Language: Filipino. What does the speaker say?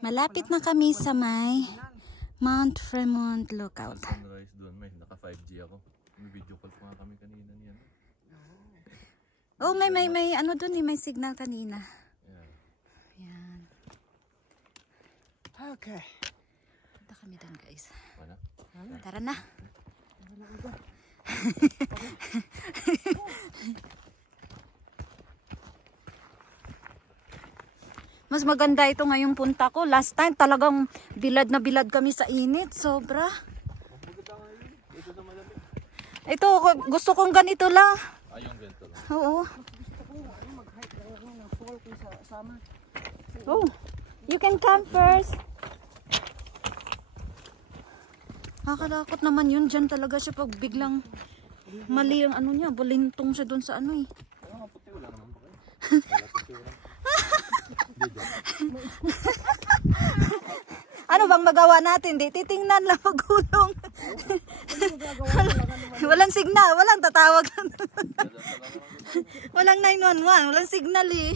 Malapit na kami sa may Mount Fremont Lookout. Sunrise doon, may naka 5G ako. May video call pa kami kanina niyan. Oh, may ano doon eh, may signal kanina. Yan. Okay. Punta kami doon, guys. Wala? Tara na. Mas maganda ito ngayong punta ko. Last time talagang bilad na bilad kami sa init. Sobra. Ito, gusto kong ganito lang. Yung ganito lang. Oo. Gusto ko mag-hike lang ng fall ko sa summer. Oh, you can come first. Nakakatakot naman yun. Diyan talaga siya pag biglang mali ang ano niya. Balintong siya doon sa ano eh. Puti wala naman ba kayo? Ano bang magawa natin? Di titingnan lang magulong. Walang signal, walang tatawag. Walang 911, walang signal eh.